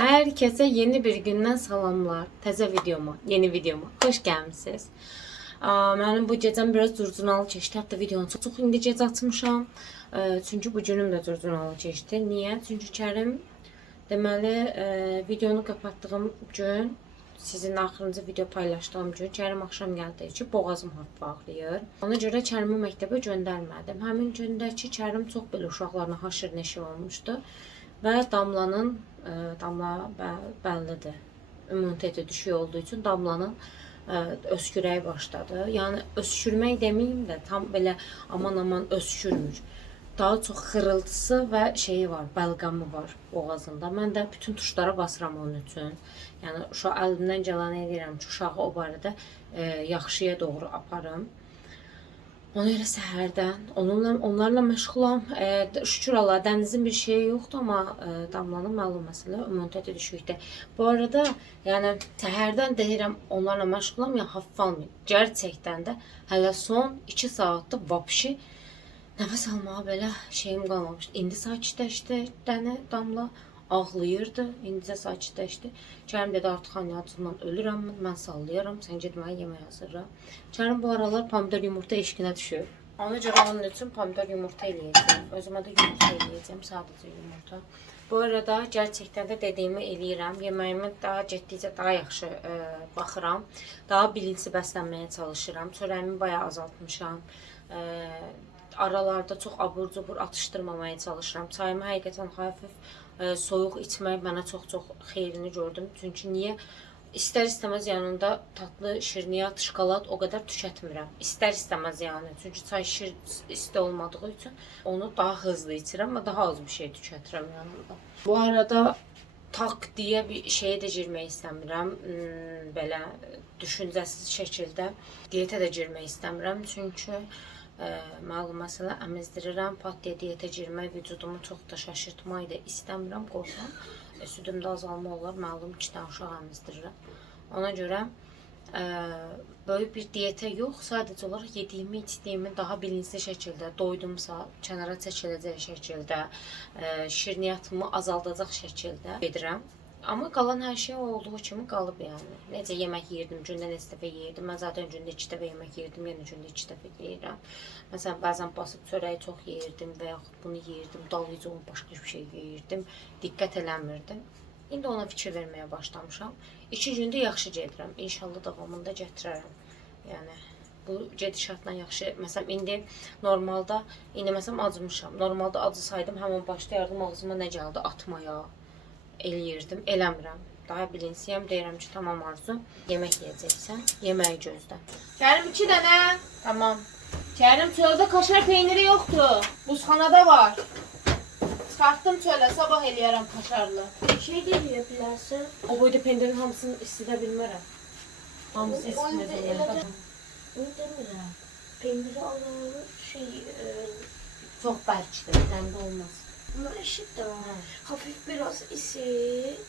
Herkese yeni bir gündən salamlar. Təzə videoma, yeni videoma xoş gəlmisiniz. Mənim bu gecəm biraz durcunalı keçdi. Hətta videonu çox indi gec atmışam. Çünki bu günüm də durcunalı keçdi. Niyə? Çünki Kərim deməli videonu kapatdığım gün, sizin axırıncı video paylaşdığım gün Kərim axşam gəldiyi üçün boğazım hafif ağrıyır. Ona görə Kərimi məktəbə göndərmədim. Həmin gündəki Kərim çox belə uşaqlarla haşır neşir olmuşdu. Və Damlanın, Damla bəllidir, immuniteti düşük olduğu üçün Damlanın öskürəyi başladı. Yəni öskürmək deməyim də, tam belə aman öskürmür. Daha çox xırıltısı və şeyi var, bəlqamı var boğazında. Mən də bütün tuşlara basıram onun üçün. Yəni uşaq əlimdən gələni edirəm ki, uşağı o barədə yaxşıya doğru aparım. Ona görə səhərdən onlarla məşğulam. Şükür Allah, Dənizin bir şeyi yoxdur, amma Damlanın məlum məsələ immuniteti düşükdür. Bu arada, yəni səhərdən deyirəm onlarla məşğulam, ya hafif almayın. Gerçəkdən də hələ son 2 saatda vapşi nəfəs almağa belə şeyim qalmamışdı. İndi sakitləşdi, Damla ağlayırdı, indicə sakitləşdi. Kərim dedi artıq anne acından ölürəm, mən sallayaram, sən get mənə yemək hazırla. Kərim bu aralar pomidor yumurta eşqinə düşür. Ona görə onun üçün pomidor yumurta eləyəcəm. Özümə də yumurta eləyəcəm, sadəcə yumurta. Bu arada gerçəkdən də dediyimi eləyirəm. Yeməyimi daha ciddice daha yaxşı baxıram. Daha bilinçli bəslənməyə çalışıram. Çörəyimi bayağı azaltmışam. Aralarda çox abur-cubur atışdırmamaya çalışıram. Çayımı həqiqətən hafif soyuq içmək mənə çox xeyrini gördüm. Çünki niyə? İstər-istəməz yanında tatlı, şirniyyat, şokolad o qədər tükətmirəm. İstər-istəməz yəni. Çünki çay şir isti olmadığı üçün onu daha hızlı içirəm və daha az bir şey tükətirəm yanında. Bu arada tak deyə bir şeye də girmək istəmirəm. Belə düşüncəsiz şəkildə diyetə də girmək istəmirəm. Çünki məlum məsələ əmizdirirəm, pat deyə diyetə girmək, vücudumu çox da şaşırtmayı da istəmirəm, qorxuram. Südümdə azalma olar, məlum 2 dənə uşaq əmizdirirəm. Ona görə böyük bir diyetə yox, sadəcə olaraq yediyimi, içdiyimi daha bilinçli şəkildə, doydumsa kənara çəkiləcək şəkildə, şirniyyatımı azaldacaq şəkildə edirəm. Amma qalan hər şey olduğu kimi qalıb yəni. Necə yemək yeyirdim, gündə neçə dəfə yeyirdim. Mən zaten gündə 2 dəfə yemək yeyirdim, yenə gündə 2 dəfə yeyirəm. Məsələn, bəzən basıb çörəyi çox yeyirdim və yaxud bunu yeyirdim, dalıcı olub başqa bir şey yeyirdim. Diqqət eləmirdim. İndi ona fikir verməyə başlamışam. 2 gündə yaxşı gedirəm. İnşallah davamında gətirərəm. Yəni bu gedişatla yaxşı. Məsələn, indi normalda, məsələn acımışam. Normalda acısaydım həmin başlayardım ağzıma nə gəldi atmaya. Eləyirdim, eləmirəm. Daha bilinçliyəm, deyirəm ki, tamam Arzu, yemək yeyəcəksən, yeməyi gözlə. Kərim 2 dənə. Tamam. Kərim çöldə kaşar peyniri yoxdur. Buzxanada var. Çıxartdım çölə, sabah eləyərəm kaşarlı. Bir şey de yiyebilirsin. O boyda pendirin hamısını istidə bilmərəm. Hamısı istidə. Onu demirəm. Peyniri alalım Çox bərkdir, dəndə olmaz. Bunu eşit de var. Hafif biraz isit.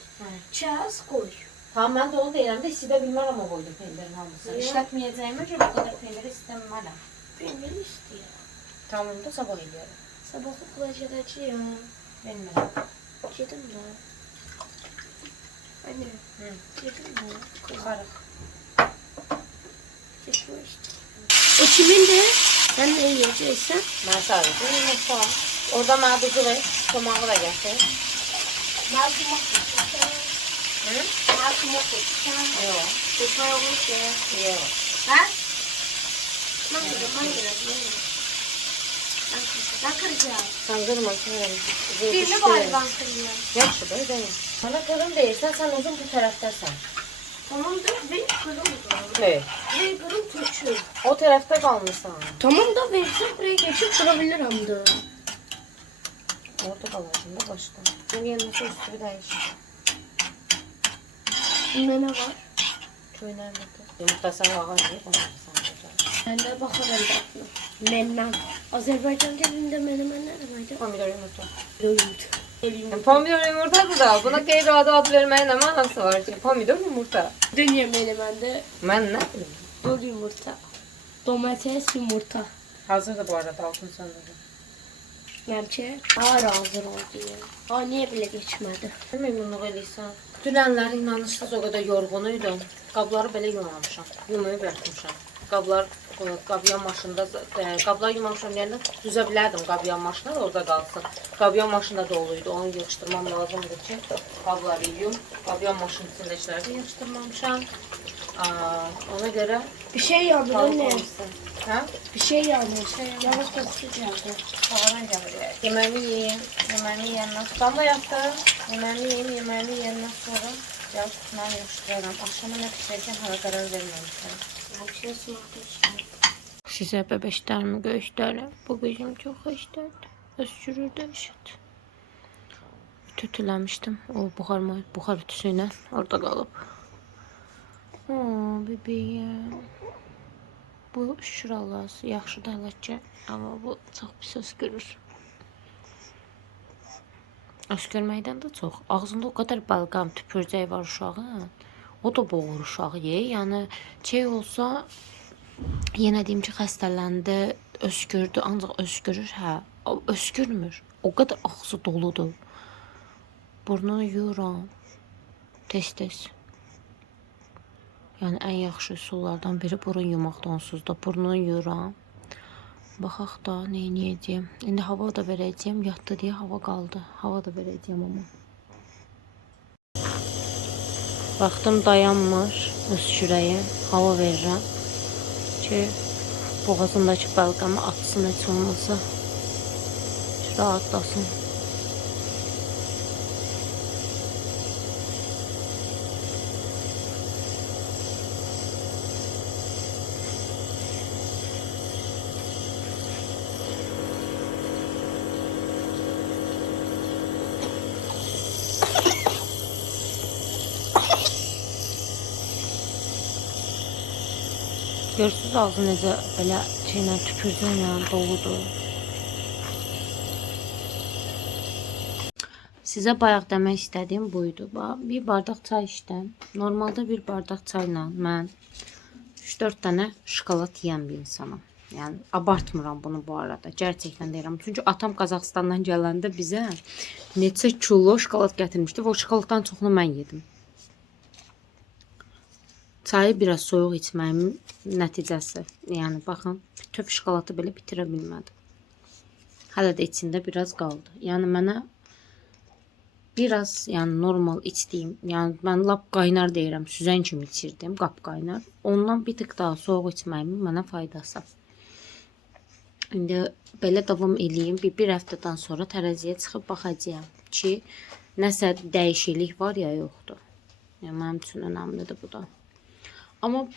Çaz koy. Tamam, mən də onu deyirəm də istidə bilmərəm o boyda pendirin hamısını. Niyə? İşlətməyəcəyimə görə o qədər pendiri istəmərəm. Peynir istiyor. Tamam da sabah eləyərəm. Sabah okula gideceğim. Bilmirəm. Yedim de. Anne. Yedim de. Qırıq. Geçme işte. O kimin de? Sen ne yiyeceksin? Mən sadəcə yumurta. Orada mənə duzu ver, tomağı da gətir. Malzeme tutacağım. Hı? Malzeme tutacağım. Yox. Tutmaya olur ki. Yox. Ha? Ben kıracağım. Sən qırma, Kərim. Birini bari ben kırıyorum. Yaxşı da, deyim. Mənə qırım deyirsən, sən özün bu tərəfdəsən. Tamam da bir kırım da. Evet. Bir kırım küçük. O tərəfdə qalmışsan. Tamam da versen buraya geçip durabilirim de. Orada qalacaq da başda. Sən yenməsə üstü dəyişir. Bunda ne var? Köynəyimdə. Yumurta sən ağacı qoyarsan. Ben de bakarım tatlı. Menemen. Azerbaycan gelinde menemenler vardı. Pomidor yumurta. Yumurta. Pomidor yumurtadır da. Buna qeyri-adi ad verməyə nə mənası var ki? Pomidor yumurta. Dünya menemende Mən nə bilim. dolu yumurta. Domates yumurta. Hazırdır bu arada altın söndürdüm. Məmçə ağır hazır oldu. Aa, niyə belə geçmədi? Memnunluq eləyirsən. Dünənləri inanışsız o qədər yorğun idim. Qabları belə yumamışam. Yumayıb yatmışam. Qablar qabyan maşında qablar yumamışam deyəndə düzə bilərdim qabyan maşını da orada qalsın. Qabyan maşını da doluydu. Onu yığışdırmam lazımdır ki, qabları yuyum. Qabyan maşının içində işləri də yığışdırmamışam. Ona görə Bir şey yandı anne. hə? Bir şey yandı. Yavaş kokusu geldi. Havadan gəlir. Yeməyimi yeyim. Yeməyimi yeyəndən sonra da yatdım. Yeməyimi yeyim, yeməyimi yeyəndən sonra yavaş mən yığışdıraram. Axşama nə pişirəcəm hələ qərar verməmişəm. Məmçə sınaqda Sizə bəbəşlərimi göstərim. Bu bizim çox xoşdur. Öskürür də işit. Tütüləmişdim. O buxar ütüsü ilə orada qalıb. Bebeğim. Bu şuralar yaxşı da hələ ki, amma bu çox pis öskürür. Öskürməkdən də çox. Ağzında o qədər balqam, tüpürcək var uşağın. O da boğur uşağı. Yəni şey olsa, yenə deyim ki, xəstələndi, öskürdü, ancaq öskürür, hə. Öskürmür. O qədər ağzı doludur. Burnunu yuyuram. Tez-tez. Yəni ən yaxşı üsullardan biri burun yumaqdır onsuz da. Burnunu yuyuram. Baxaq da nə edəcəyəm. İndi hava da verəcəyəm. Yatdı deyə hava qaldı. Hava da verəcəyəm amma. Baxdım dayanmır öskürəyim. Hava verirəm ki, boğazımdakı balqamı atsın heç olmasa. Rahatlasın. Görürsünüz ağzı necə belə şeylə, tüpürcəklə doludur. Sizə bayaq demək istədiyim buydu. Bir bardaq çay içdim. Normalda bir bardaq çayla mən 3-4 dənə şokolad yeyən bir insanım. Yəni abartmıram bunu bu arada. Gerçəkdən deyirəm. Çünki atam Qazaxıstandan gələndə bizə neçə kilo şokolad gətirmişdi və o şokoladdan çoxunu mən yedim. Çayı biraz soyuq içməyimin nəticəsi. Yəni baxın, töv şokoladı belə bitirə bilmədim. Hələ də içində biraz qaldı. Yəni mənə biraz, yəni normal içdiyim, yəni mən lap qaynar deyirəm, süzən kimi içirdim, qap qaynar. Ondan bir tık daha soyuq içməyimin mənə faydası. İndi belə davam eləyim. Bir həftədən sonra tərəziyə çıxıb baxacağam ki, nəsə dəyişiklik var ya yoxdur. Yəni mənim üçün önəmlidir bu da. Amma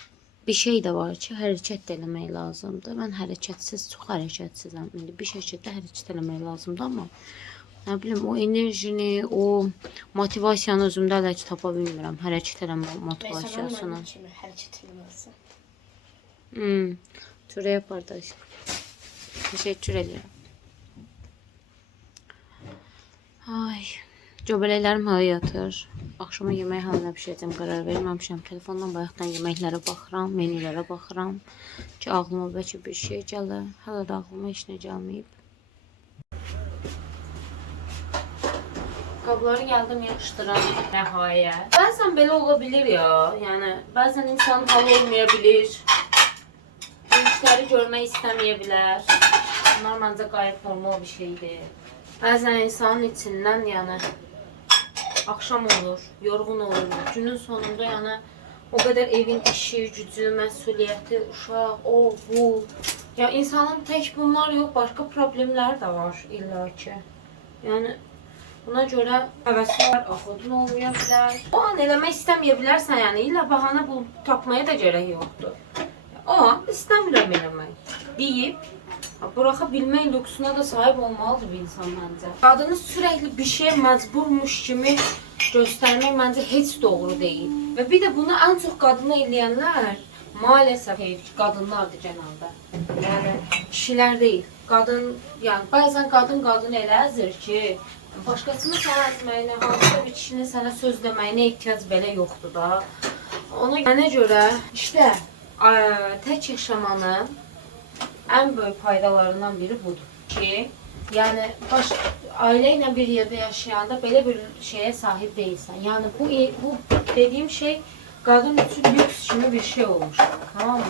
bir şey də var ki, hərəkət də eləmək lazımdır. Mən hərəkətsiz, çox hərəkətsizəm. İndi bir şəkildə hərəkət eləmək lazımdır, amma nə bilim, o enerjini, o motivasiyanı özümdə hələ ki tapa bilmirəm. Hərəkət eləmə motivasiyasını. Mesela kimi hərəkət eləməlisən. Çörək qardaş. Təşəkkür edirəm. Ay, göbələklərim hələ yatır. Axşama yemək haline pişirəcəm, qərar verməmişəm. Telefondan bayaqdan yeməklərə baxıram, menülərə baxıram ki, ağlıma bəlkə bir şey gəlir. Hələ də ağlıma heç nə gəlməyib. Qabları gəldim yığışdıram. Nəhayət. Bəzən belə ola bilir ya. Yəni bəzən insan halı olmaya bilir. Bu işləri görmək istəməyə bilər. Bunlar məncə qayət normal bir şeydir. Bəzən insanın içindən, yəni axşam olur, yorğun olur. Günün sonunda yəni o qədər evin işi, gücü, məsuliyyəti, uşaq, o, bu. Ya insanın tək bunlar yox, başqa problemləri də var illa ki. Yəni buna görə həvəslər axıdın olmaya bilər. O an eləmək istəməyə bilərsən, yəni illa bahana bulup tapmaya da gərək yoxdur. O an istəmirəm eləmək deyib buraxa bilmək lüksuna da sahib olmalıdır bir insan məncə. Qadını sürekli bir şey məcburmuş kimi göstərmək məncə heç doğru deyil. Və bir də bunu ən çox qadına eləyənlər maalesef qadınlardır genelde. Yəni kişilər deyil. Qadın, yəni bəzən qadın elə əzir ki, başqasını sənə əzməyinə, hansısa bir kişinin sənə söz deməyinə ehtiyac belə yoxdur da. Ona görə işte tək yaşamanın ən böyük faydalarından biri budur ki, Yani aileyle bir yerde yaşayanda böyle bir şeye sahip değilsen. Yani bu dediğim şey kadın için lüks gibi bir şey olmuş. Tamam mı?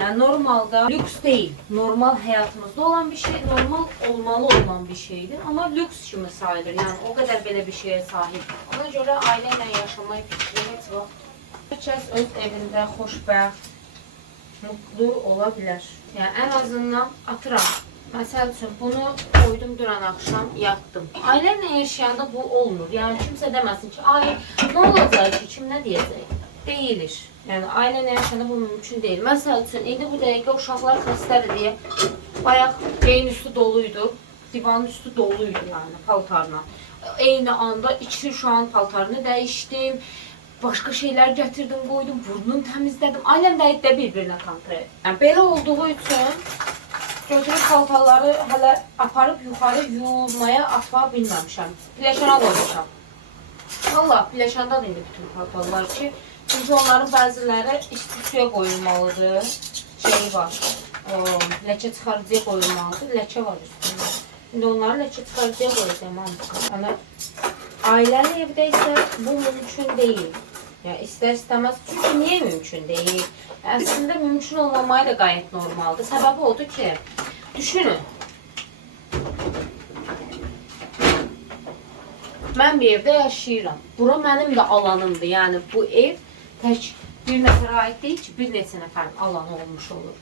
Yani normalde lüks değil. Normal hayatımızda olan bir şey, normal olmalı olan bir şeydir. Ama lüks gibi sayılır. Yani o kadar böyle bir şeye sahip. Ona göre aileyle yaşamayı fikri hiç var. Herkes öz evinde xoşbəxt, mutlu olabilir. Yani en azından atıram. Mesela bunu koydum dün akşam yattım. Ailenle yaşayanda bu olmur. Yani kimse demesin ki ay ne olacak ki kim ne diyecek? Değilir. Yani ailenle yaşayanda bu mümkün değil. Mesela indi bu dəqiqə uşaqlar xəstədir diye bayağı beyin üstü doluydu. Divanın üstü doluydu yani paltarla. Eyni anda iki uşağın paltarını değiştim. Başka şeyler getirdim koydum. Burnunu temizledim. Ailem de birbirine kontrol. Yani böyle olduğu için götürüp paltarları hələ aparıp yukarı yuvmaya atma bilməmişəm. Biləşana qoymuşam. Valla biləşanda da indi bütün paltarlar ki. Çünkü onların bəziləri isti suya qoyulmalıdır. Şeyi var. O, ləkə çıxarıcıya qoyulmalıdır. Ləkə var üstünde. Şimdi onları ləkə çıxarıcıya qoyacağım. Yani ailəli evdə isə bu mümkün değil. Yani ister istemez. Çünkü niye mümkün değil? Aslında mümkün olmamayı da gayet normaldi. Sebebi odur ki, düşünün. Ben bir evde yaşayıram. Bura mənim də alanımdır. Yani bu ev tək bir nəfərə ait deyil ki, bir neçə nəfərin alanı olmuş olur.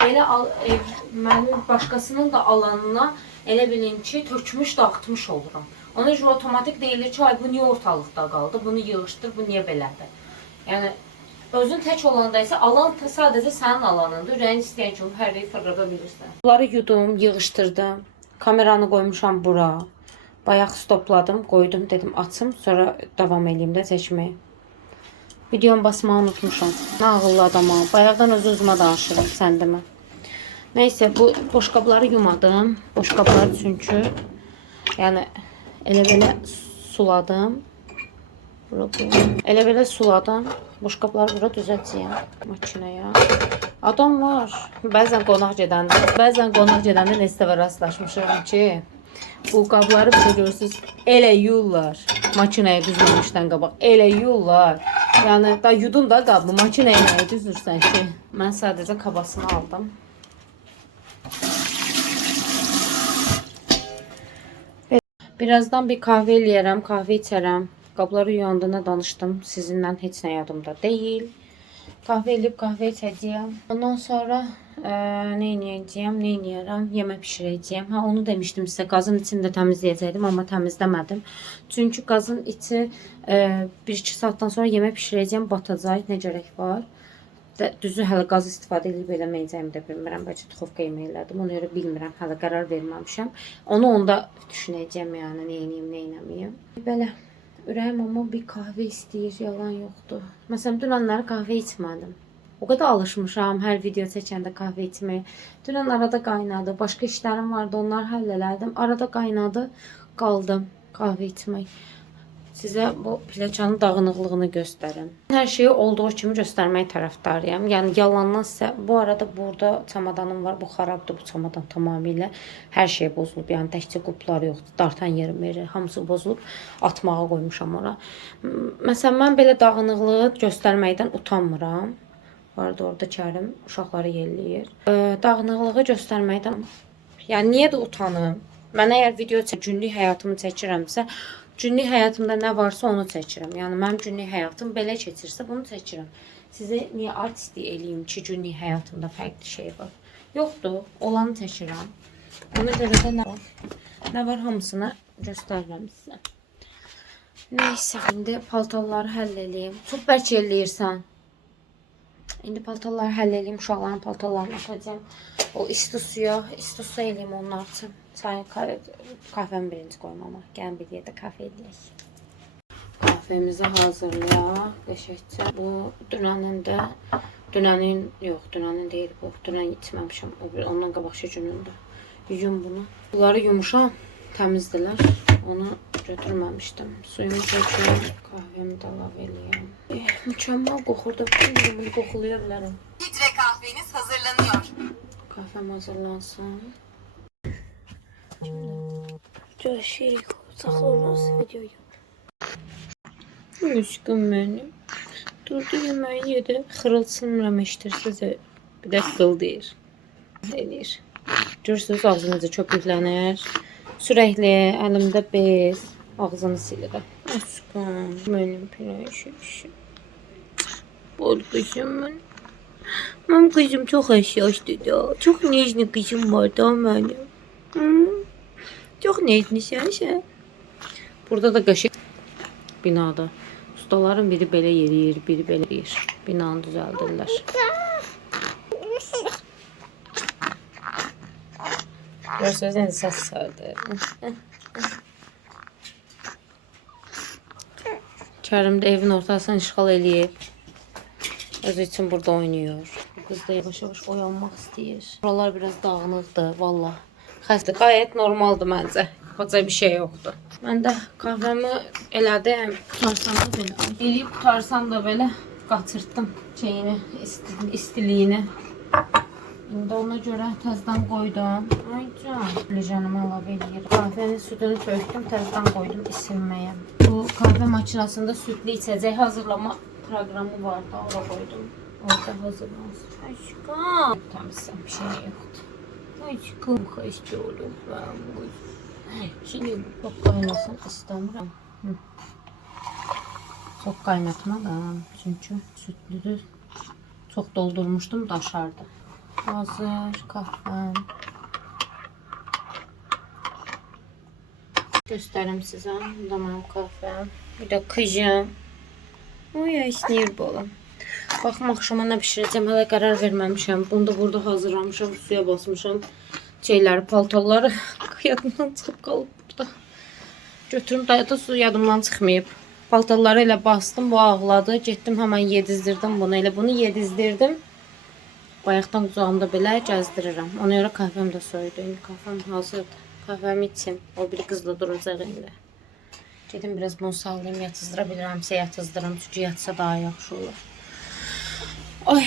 Belə ev mənim başqasının da alanına elə bilin ki, tökmüş, dağıtmış oluram. Ona görə otomatik deyilir ki, ay bu niye ortalıqda qaldı, bunu yığışdır, bu niye belədir. Yəni özün tək olanda isə alan sadəcə sənin alanındır. Ürəyin istəyən kimi hər yeri fırlada bilirsən. Bunları yudum, yığışdırdım. Kameranı qoymuşam bura. Bayaq stopladım, qoydum, dedim açım, sonra davam edeyim də çəkməyə. Videomu basmağı unutmuşam. Nə ağıllı adamam. Bayaqdan öz-özümə danışırım, səndimə. Neyse, bu boşqabları yumadım. Boşqabları çünki yəni elə belə suladım. Elə belə suladım. Boşqabları bura düzəltəcəyəm makinaya. Adam var. Bəzən qonaq gedəndə Nestəvə rastlaşmışam ki, bu qabları bir də görürsünüz, elə yuyurlar. Makinaya düzməmişdən qabaq. Elə yuyurlar. Yəni, da yudun da qabı, makinaya nəyə düzürsən ki? Mən sadəcə kabasını aldım. Birazdan bir kahve eləyərəm, kahve içərəm. Qabları yuyandığında danışdım. Sizinlə heç nə yadımda deyil. Kahve eləyib kahve içəcəyəm. Ondan sonra nə eləyərəm? Yemək pişirəcəyəm. Ha, onu demişdim sizə. Qazın içini də təmizləyəcəkdim, amma təmizləmədim. Çünki qazın içi 1-2 saatdan sonra yemək pişirəcəyəm, batacaq. Nə gərək var? Düzü hələ qaz istifadə edib eləməyəcəyimi də bilmirəm. Bəlkə duxovka yemək elədim. Ona görə bilmirəm. Hələ qərar verməmişəm. Onu onda düşünəcəyəm, yəni nə edeyim, nə eləməyim. Belə ürəyim amma bir kahve istəyir, yalan yoxdur. Məsələn, dünənləri kahve içmədim. O qədər alışmışam hər video çəkəndə kahve içməyə. Dünən arada qaynadı. Başqa işlərim vardı, onları həll elədim. Arada qaynadı, qaldım kahve içmək. Sizə bu pləçanın dağınıqlığını göstərim. Hər şeyi olduğu kimi göstərmək tərəfdarıyam. Yəni yalandan sizə, bu arada burada çamadanım var. Bu xarabdır, bu çamadan tamamilə. Hər şey bozulub. Yəni təkcə quplar yoxdur. Dartan yerim verir. Hamısı bozulub. Atmağa qoymuşam ora. Məsələn, mən belə dağınıqlığı göstərməkdən utanmıram. Bu arada orada Kərim uşaqları yelləyir. Dağınıqlığı göstərməkdən, yəni niyə də utanım? Mən əgər video günlük həyatımı çəkirəmsə, günlük həyatımda nə varsa onu çəkirəm. Yəni mənim günlük həyatım belə keçirsə bunu çəkirəm. Sizə niyə artistlik eləyim ki, günlük həyatımda fərqli şey var? Yoxdur, olanı çəkirəm. Ona görə də nə var hamısını göstərirəm sizə. Neysə, indi paltarları həll eləyim. Çox bərk eləyirsən. İndi paltarları həll eləyim, uşaqların paltarlarını atacağım. O isti suya eləyim onlar üçün. Sayın kahvemi birinci qoymama. Gəlin bir yerdə kahve eləyək. Kahvemizi hazırlayaq. Qəşəkcə. Bu dünənin deyil bu. Dünən içməmişəm. Ondan qabaqçı günündə. Yuyum bunu. Bunları yumuşam. Təmizdilər. Onu götürməmişdim. Suyumu çəkirəm. Kahvemi də əlavə eləyəm. Mükəmməl qoxurdu. Bunu qoxulaya bilərəm. Filtre kahveniz hazırlanıyor. Kahvem hazırlansın. Şey, saxlamaz videoyu. Aşkım benim. Durdu yemeği yedi. Xırılsınmıram eşitirsiz. Bir də qıl deyir. Eləyir. Görürsünüz ağzınızı çöplüklənir. Sürəkli əlimdə bez. Ağzını silirəm. Aşkım benim prensesim. Bol kızım ben. Benim kızım çok hassastı da. Çok nezli kızım var da benim. Hı? Çok nezli sen. Burada da qaşıq binada. Ustaların biri belə yeriyir, biri belə yeriyir. Binanı düzəldirlər. Görürsünüz necə səs sardı. Kərim də evin ortasını işğal eləyib. Özü için burada oynuyor. Bu kız da yavaş-yavaş oyanmaq istəyir. Buralar biraz dağınıqdır, valla. Xəstə gayet normaldır məncə. Qoca bir şey yoxdur. Mən də kahvəmi elədim. Qutarsam da belə. Eləyib qutarsam da belə qatırtdım şeyini, istiliyini. İndi ona görə təzdən qoydum. Ay can. Lijanımı əlavə edir. Kahvənin südünü tökdüm, təzdən qoydum isinməyə. Bu kahve makinasında sütlü içəcək hazırlama programı var da, ora qoydum. Orada hazırlansın. Aşkım. Təmizsən, bir şey yoxdur. Aşkım, xəstə olub mən. Şimdi çok qaynasın istəmirəm. Çok qaynatmadım. Çünkü sütlüdür. Çok doldurmuştum, daşardı. Hazır kahvem. Göstərim sizə. Bu da mənim kahvem. Bir də kıcım. Oy, esnir balam. Baxım axşama nə bişirəcəm, hələ qərar verməmişəm. Bunu da burada hazırlamışam, suya basmışam. Şeyləri, paltoları yadımdan çıxıb qalıb burada. Götürüm dayada su yadımdan çıxmayıb. Paltoları ilə bastım, bu ağladı. Getdim həmən yedizdirdim bunu. Elə bunu yedizdirdim. Bayaqdan qucağımda belə gəzdirirəm. Ona görə kahvəm də soyudu. İndi kahvəm hazırdır. Kahvəmi içim. O biri qızla duracaq indi. Gedim biraz bunu sallayayım, yatızdıra bilirəmsə yatızdıram. Çünki yatsa daha yaxşı olur. Ay.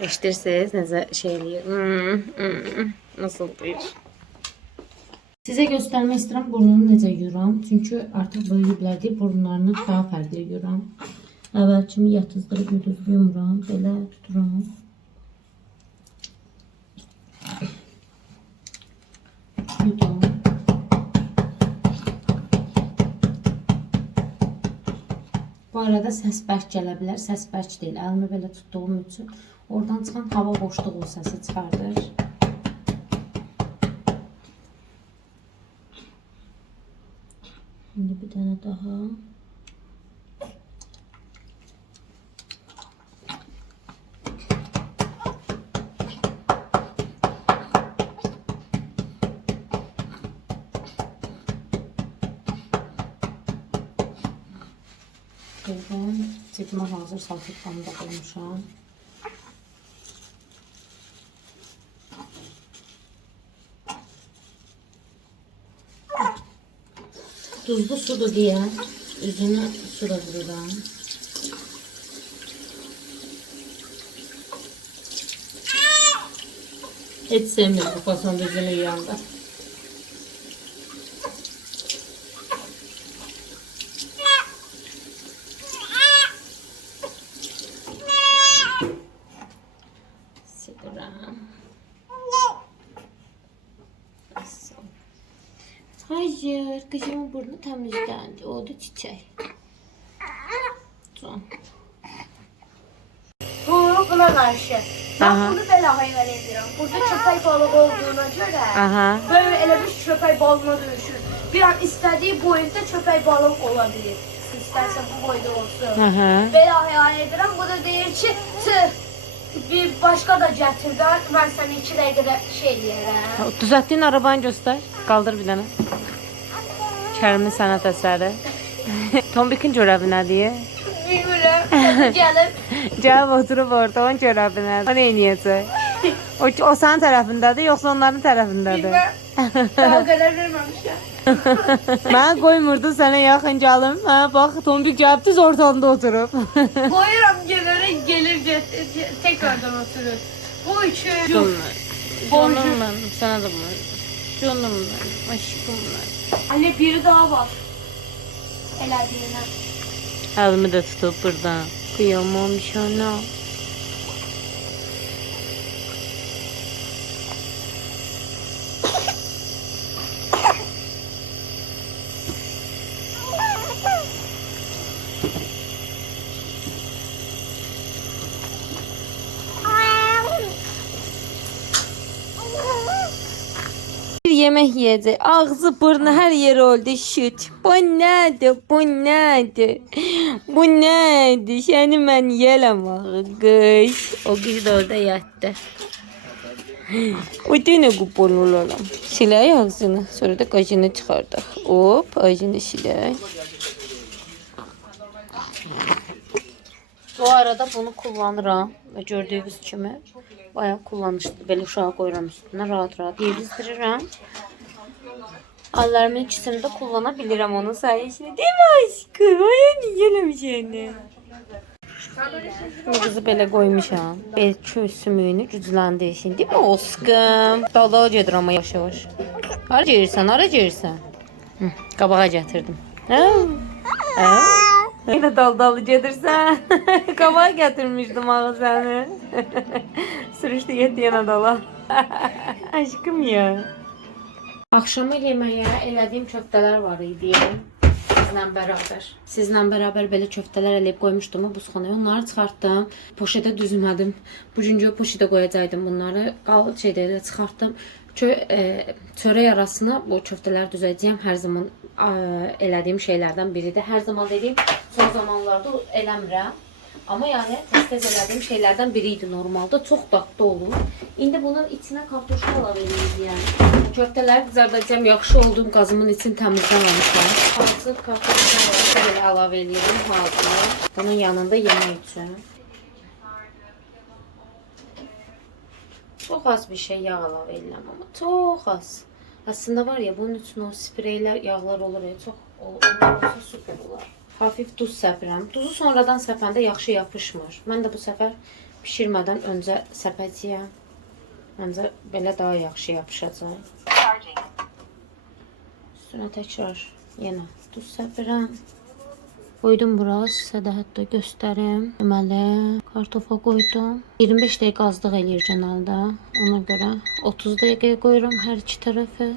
Eşidirsiniz necə şey eləyir. Nasıl buyur? Sizə göstərmək istəyirəm burnunu necə yuram. Çünki artıq böyüyüblər deyib burunlarını daha fərqli yuram. Əvvəl kimi yatızdırıb yumuram. Belə tuturam. Yudum. Bu arada səs bərk gələ bilər. Səs bərk deyil. Əlimi belə tutduğum üçün oradan çıxan hava boşluğu səsi çıxardır. Şimdi bir tane daha. Buradan cebime hazır salfetkamı da koymuşam. Tuzlu sudu diye üzerine su da vururam. Hiç sevmiyorum bu fason üzümü yiyanda. Sidiram. Hayır, kızımın burnu temizlendi. Oldu çiçek. Son. Doğru buna karşı. Aha. Ben bunu böyle hayal ediyorum. Burada köpek balığı olduğuna göre Aha. böyle ele bir köpek balığına dönüşür. Bir an istediği boyutta köpek balık olabilir. İsterse bu boyda olsun. Aha. Böyle hayal ediyorum. Bu da deyir ki bir başka da getirden ben sana 2 dakikada şey diyerəm. Düzelttiğin arabanı göster. Kaldır bir tane. Kərimin sənət əsəri. Tombikin görəvi nədir? Bilmirəm. Gəlib. Gəlib oturub orada onun görəvi nədir? O nə eləyəcək? O sənin tərəfindədir, yoxsa onların tərəfindədir? Bilməm. Daha qərar verməmişəm. Mənə qoymurdu sənə yaxın gəlim. Hə, bax, Tombik gəlib düz ortalığında oturub. Qoyuram gelir tekrardan oturur. Bu üçün Canım benim. Sana da bunu. Canım benim. Aşkım benim. anne biri daha var. Elədiyinə. Elimi de tutup buradan. Kıyamam sana. Bir yemek yedi. Ağzı burnu her yeri oldu şut. Bu nedir? Bu nedir? Bu nedir? Seni ben yelem kız. O kız da orada yattı. O dene kupon olalım. Silay ağzını. Sonra da kaşını çıkardık. Hop ağzını silay. Bu arada bunu kullanıram. Ve gördüğünüz kimi bayağı kullanışlı. Böyle uşağı koyuram üstüne rahat rahat yedizdirirəm. Allarımın ikisini de kullanabilirim onun sayesinde. Değil mi aşkım? Ay yiyelem seni. Bu kızı belə qoymuşam. Belki sümüyünü gücləndirsin. Değil mi aşkım? Dal gedir ama yavaş yavaş. Hara gelirsən? Hara gelirsən? Qabağa gətirdim. Hə? Yine dal gedirsən. Qabağa gətirmişdim ağı səni. Sürüşdü getdi yenə dala. Aşkım ya. Akşama yeməyə elədiyim köftələr var idi. Sizlə bərabər belə köftələr eləyib qoymuşdum buzxanaya. Onları çıxartdım. Poşetə düzmədim. Bugünkü poşetə qoyacaqdım bunları. Şeydə çıxartdım. Çörək arasına bu köftələri düzəcəyəm. Hər zaman elədiyim şeylərdən biridir. Hər zaman dediyim, son zamanlarda eləmirəm. Amma yəni tez elədiyim şeylərdən biri idi normalda. Çox dadlı olur. İndi bunun içinə kartuşka əlavə edəcəyəm. Köftələri qızardacağım. Yaxşı olduğum qazımın içini təmizləməmişəm. Hazır kartuşka belə əlavə edirəm. Hazır. Bunun yanında yemək üçün. Çox az bir şey yağ əlavə edirəm amma çox az. Aslında var ya bunun üçün o spreylər, yağlar olur ya, çox olsa süper olar. Hafif duz səpirəm. Duzu sonradan səpəndə yaxşı yapışmır. Mən də bu səfər pişirmədən öncə səpəcəyəm. Məncə belə daha yaxşı yapışacaq. Üstünə təkrar yenə duz səpirəm. Qoydum bura, sizə də hətta göstərim. Deməli, kartofa qoydum. 25 dəqiqə azlıq eləyir genəldə. Ona görə 30 dəqiqəyə qoyuram hər iki tərəfi.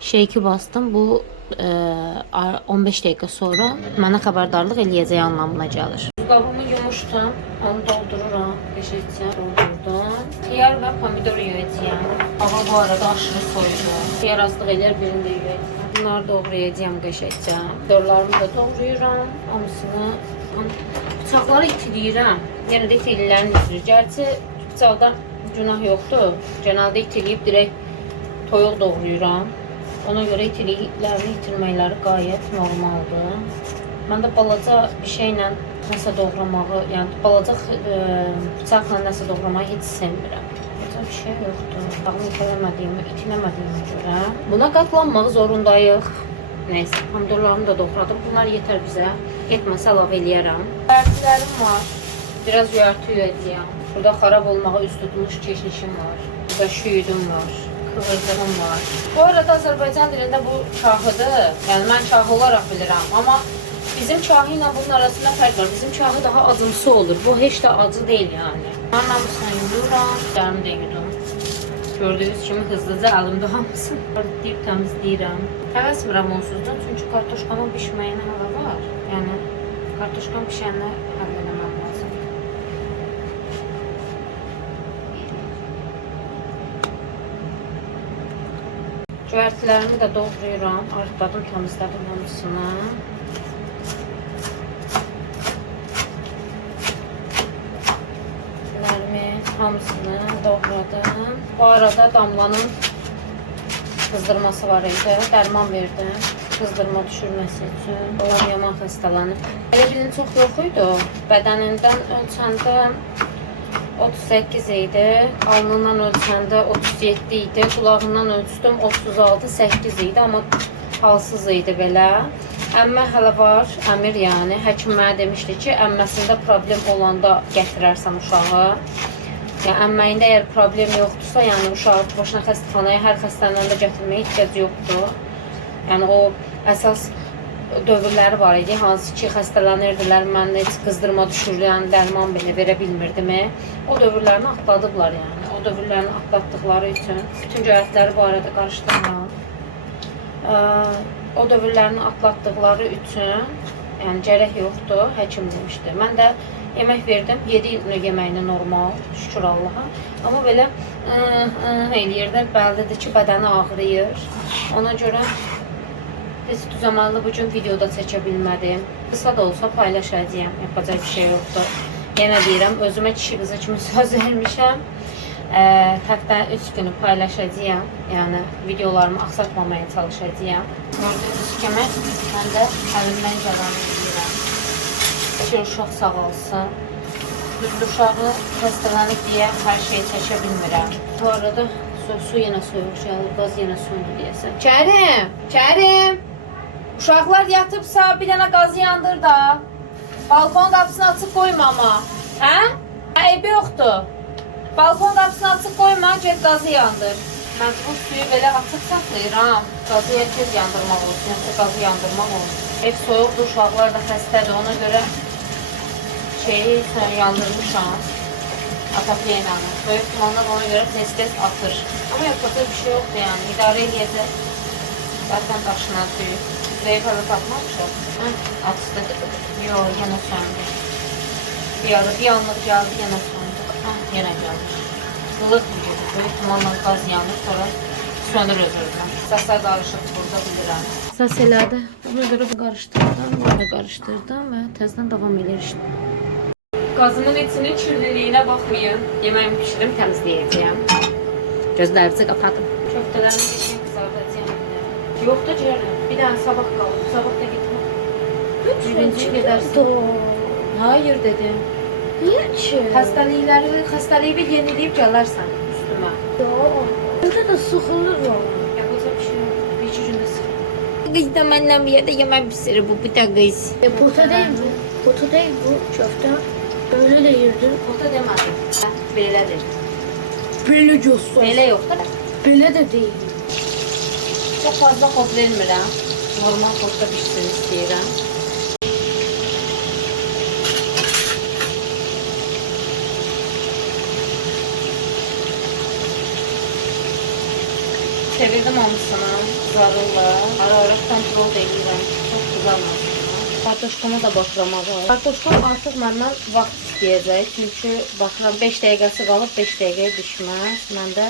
Şeyki bastım. Bu 15 dəqiqə sonra mənə xəbərdarlıq eləyəcək anlamına gəlir. Qabımı yumuşdum. Onu doldururam. Beşikçə doldurdum. Xiyar və pomidor yuyacağım. Hava bu arada aşırı soyudur. Xiyar azlıq eləyər, birini də yuyacağım. Bunları doğrayacağım qəşəngcə. Pomidorlarımı da doğrayıram. Hamısını bıçaqları itiləyirəm. Yenə də itilirlərini itirir. Gerçi bıçaqda günah yoxdur. Genəldə itiləyib direkt toyuq doğrayıram. Ona görə itiliklərini itirməkləri qayət normaldır. Mən də balaca bir şeylə nəsə doğramağı, yəni balaca bıçaqla nəsə doğramağı heç sevmirəm. Heç bir şey yoxdur. Bağımı itiləmədiyimə görə. Buna qatlanmaq zorundayıq. Neyse, pomidorlarımı da doğradım. Bunlar yetər bizə. Yetməsə əlavə eləyərəm. Yuyartılarım var. Biraz yuyartı yuyacağım. Burada xarab olmağa üst tutmuş keşnişim var. Burada şüyüdüm var. Kıvırdığım var. Bu arada Azərbaycan dilində bu çahıdır. Yəni mən çahı olaraq bilirəm. Amma bizim çahı ilə bunun arasında fərq var. Bizim çahı daha acımsı olur. Bu heç də acı deyil yani. Ben hamısını yuyuram. Yarım da yudum. Gördüğünüz kimi hızlıca əlimdə hamısını deyib təmizləyirəm. Həvəsmirəm onsuzdan. Çünki kartoşkanın pişməyinə hələ var. Yəni kartoşkan pişəndə həll eləməm lazım. Cüvərtilərimi də doğrayıram. Arıqladım, təmizlədim hamısını. Hamısını doğradım. Bu arada Damlanın kızdırması var idi. Dərman verdim. Kızdırma düşürməsi üçün. Olan yaman xəstələnib. Elə bilin çox yox idi. Bədənindən ölçəndə 38 idi. Alnından ölçəndə 37 idi. Qulağından ölçdüm 36-8 idi. Amma halsız idi belə. Əmmə hələ var. Əmir yəni. Həkim mənə demişdi ki, əmməsində problem olanda gətirərsən uşağı. Yəni əmməyində əgər problem yoxdursa, yəni uşağı başına xəstəxanaya hər xəstələnəndə gətirməyə ehtiyac yoxdur. Yəni o əsas dövrləri var idi, hansı ki xəstələnirdilər, mən heç qızdırma düşürən dərman belə verə bilmirdim. O dövrlərini atladıblar yəni. O dövrlərini atlatdıqları üçün bütün cəhətləri bu arada qarışdırmam. O dövrlərini atlatdıqları üçün yəni gərək yoxdur, həkim demişdi. Mən də yemək verdim, 7 yeməyini normal, şükür Allaha. Amma belə eləyirdi, bəllidir ki, bədəni ağrıyır. Ona görə biz düzəməlli bugün videoda çəkə bilmədim. Qısa da olsa paylaşacağım, yapacaq bir şey yoxdur. Yenə deyirəm, özümə kişi qızı kimi söz vermişəm. Həftənin 3 günü paylaşacağım. Yəni videolarımı aksatmamaya çalışacağım. Gördüyünüz kimi mən də əlimdən gələni edirəm. Ki uşaq sağ olsun. Düzdür, uşağı xəstələnib deyə hər şeyi çəkə bilmirəm. Bu arada su yenə soyuq gəlir, qaz yenə söndü deyəsən. Kərim! Uşaqlar yatıbsa bir dənə qazı yandır da. Balkon qapısını açıq qoyma ama. Hə? Eybi yoxdur. Balkon qapısını açıq qoyma, get qazı yandır. Məcbur suyu belə açıq saxlayıram. Qazı ya tez yandırmaq olsun, yoxsa qazı yandırmaq olsun. Ev soyuqdur, uşaqlar da xəstədir, ona görə şeyi yandırmışam. Atapleynanı. Soyuq dumanlar ona görə tez-tez atır. Ama yapacaq bir şey yoxdur yəni, idarə edəcək. Zaten daşına suyu. Zeyf alı tapmamışıq. Açdı. Yox, yenə söndü. Bir anlıq gəldi, yenə söndü. Yenə gəldi. Ilık bir gün. Böyük dumanla qaz yanır, sonra sönür özürdən. Səslər qarışıq burada bilirəm. Səs elədi. Ona görə qarışdırdım, qarışdırdım və təzdən davam edir işte. Qazımın içinin kirliliyinə baxmayın. Yeməyimi pişirdim, təmizləyəcəyəm. Gözlərinizi qapadım. Köftələrini geçin qızardacağım. Yox da ciyərəm. Bir dənə sabah qalıb. Sabah da gitməm. Birinci gedərsin. Hayır dedim. Niyə ki? Xəstəliyi yeniləyib gələrsən üstümə. Yox. Burada da sıxılır o. Yapacaq bir şey yox. Bir-iki gündə sıxılır. Qız da məndən bir yerdə yemək pişirir bu bir də qız. Pota değil bu. Pota değil bu köfte. Böyle de yirdi. Pota demədim. Belədir. Böyle göster. Belə yox da. Böyle de değil. Çox fazla xod vermirəm. Normal xodda pişsin istəyirəm. Çevirdim hamısını, zarırlar. Ara-ara kontrol da edirəm. Çox qızarmasın. Kartoşkama da baxıram ara. Kartoşkam artıq məndən vaxt istəyəcək. Çünki baxıram 5 dəqiqəsi qalıb, 5 dəqiqəyə düşməz. Mən də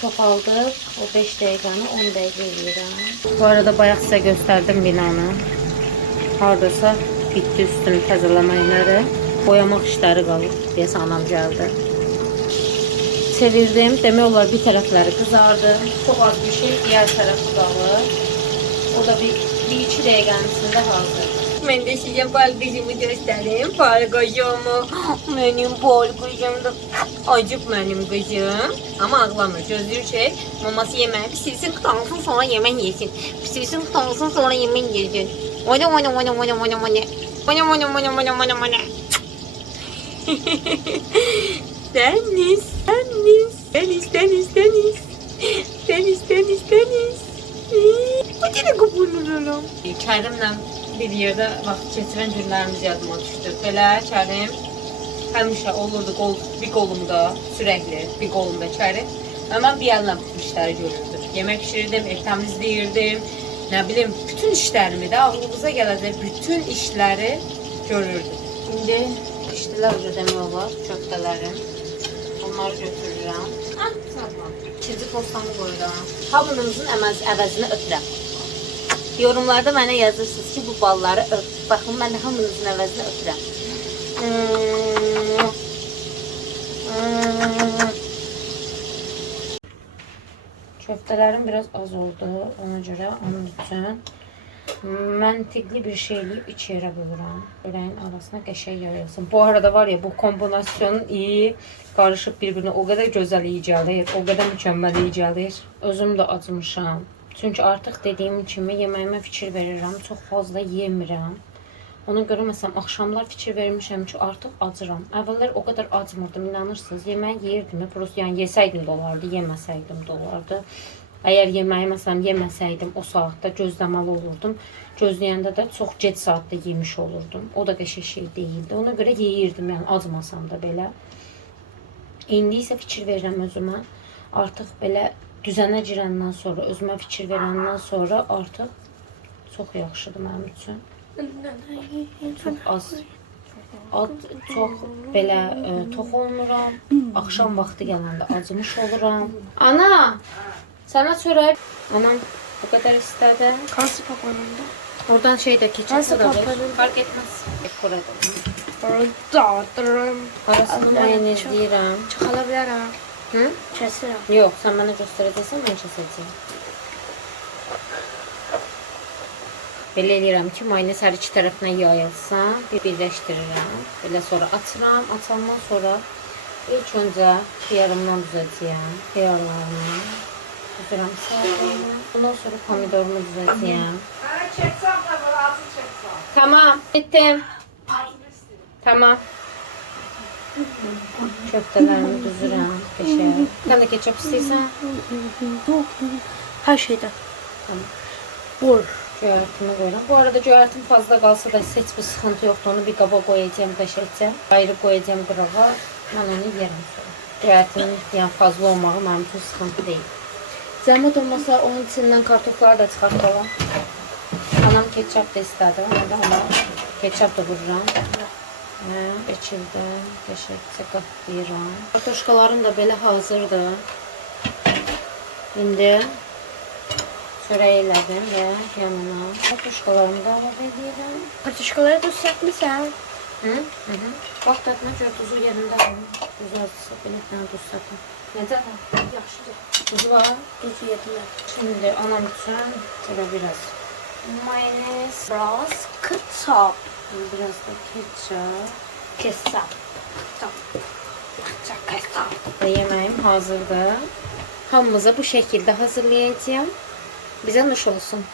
çoxaldıb o 5 dəqiqəni 10 dəqiqə edirəm. Bu arada bayaq sizə göstərdim binanı. Hardasa bitdi üstünü təzələməkləri. Boyamaq işləri qalıb. Deyəsən anam gəldi. Çevirdim. Demək olar bir tərəfləri qızardı. Çox az bir şey diğer tərəfi qalır. O da bir 2 dəqiqənin içində hazır. Mən də sizə balqızımı göstəreyim. Balqızımı. Mənim balqızım da acıb mənim qızım. Amma ağlamır. Gözləyir ki, maması yeməyi pişirsin, qutansın, sonra yemək yesin. Pişirsin, qutansın, sonra yemək yesin. Oynam. Deniz. O dene qubulur. Kərimlə bir yerdə vaxt keçirən günlərimiz yadıma düşdü. Belə Kərim həmişə olurdu bir qolumda, sürəkli bir qolumda Kərim. Və mən bir əllə bütün işləri görürdüm. Yemək pişirirdim, ev təmizləyirdim. Nə bilim, bütün işlərimi də ağlınıza gələcək bütün işləri görürdüm. İndi işdilər demək olar, köftələrim. Onları götürürəm. İkinci postanı qoyuram. Hamınızın əvəzini öpürəm. Yorumlarda mənə yazırsınız ki, bu balları öp. Baxın, mən də hamınızın əvəzini öpürəm. Köftələrim biraz az oldu. Ona görə onun üçün məntiqli bir şey eləyib 2 yerə bölürəm. Örəyin arasına qəşəng yayılsın. Bu arada var ya, bu kombinasyonun iyi qarışıb bir-birinə o qədər gözəl iyi gəlir, o qədər mükəmməl iyi gəlir. Özüm də acımışam. Çünki artıq dediyim kimi yeməyimə fikir verirəm. Çox fazla yemirəm. Ona görə məsələn axşamlar fikir vermişəm ki, artıq acıram. Əvvəllər o qədər acmırdım, inanırsınız. Yemək yeyirdim, prosta yəni yesəydim də olardı, yeməsəydim də olardı. Əgər yeməyi məsələn yeməsəydim, o saatda gözləməli olurdum. Gözləyəndə də çox gec saatda yemiş olurdum. O da qəşəng şey deyildi. Ona görə yeyirdim, yəni acmasam da belə. İndi isə fikir verirəm özümə. Artıq belə düzənə girəndən sonra, özümə fikir verəndən sonra artıq çox yaxşıdır mənim üçün. Çox az, çox belə tox olmuram. Axşam vaxtı gələndə acımış oluram. Ana, sənə çörək. Anam bu qədər istədi. Hansı papanında? Oradan şey də keçir. Hansı papanın? Fark etməz. Burada. Dağıtırım. Arasını mayonezləyirəm. Çıxala bilərəm. Hı? Kəsirəm. Yox, sən mənə göstərəcəksən, mən kəsəcəyim. Belə eləyirəm ki, mayonez hər iki tərəfinə yayılsın. Birləşdirirəm. Belə sonra açıram. Açandan sonra ilk öncə xiyarımdan düzəcəyəm. Xiyarlarını düzürəm sağlamı. Ondan sonra pomidorumu düzəcəyəm. Tamam, bittim. Tamam. Köftələrimi düzürəm. Qəşəng. Sən də ketçap istəyirsən? Hər şeydən. Tamam. Bur. Göyərtimi qoyuram. Bu arada göyərtim fazla qalsa da heç bir sıxıntı yoxdur. Onu bir qaba qoyacağım, qəşəngcə. Ayrı qoyacağım qırağa. Mən onu yeyərəm sonra. Göyərtimin yəni fazla olmağı mənim üçün sıxıntı deyil. Zəhmət olmasa onun içindən kartofları da çıxartalım. Anam ketçap da istədi. Ona da ona ketçap da vururam. İçildim. Qəşəngcə qatlayıram. Kartoşkalarım da belə hazırdır. İndi çörək elədim və yanına kartoşkalarımı da əlavə edirəm. Kartoşkaları duz satmışsan. Hı? Hı. Bax dadına görə duzu yerində var. Duz azsa belə bir dənə duz satın. Necə də? Yaxşıdır. Duzu var. Duzu yedim. Şimdi anam üçün belə biraz mayonez, Biraz ketçap. biraz da ketçap. Ketçap. Ketçap. Və yeməyim hazırdır. Hamımıza bu şəkildə hazırlayacağım. Bizə nuş olsun.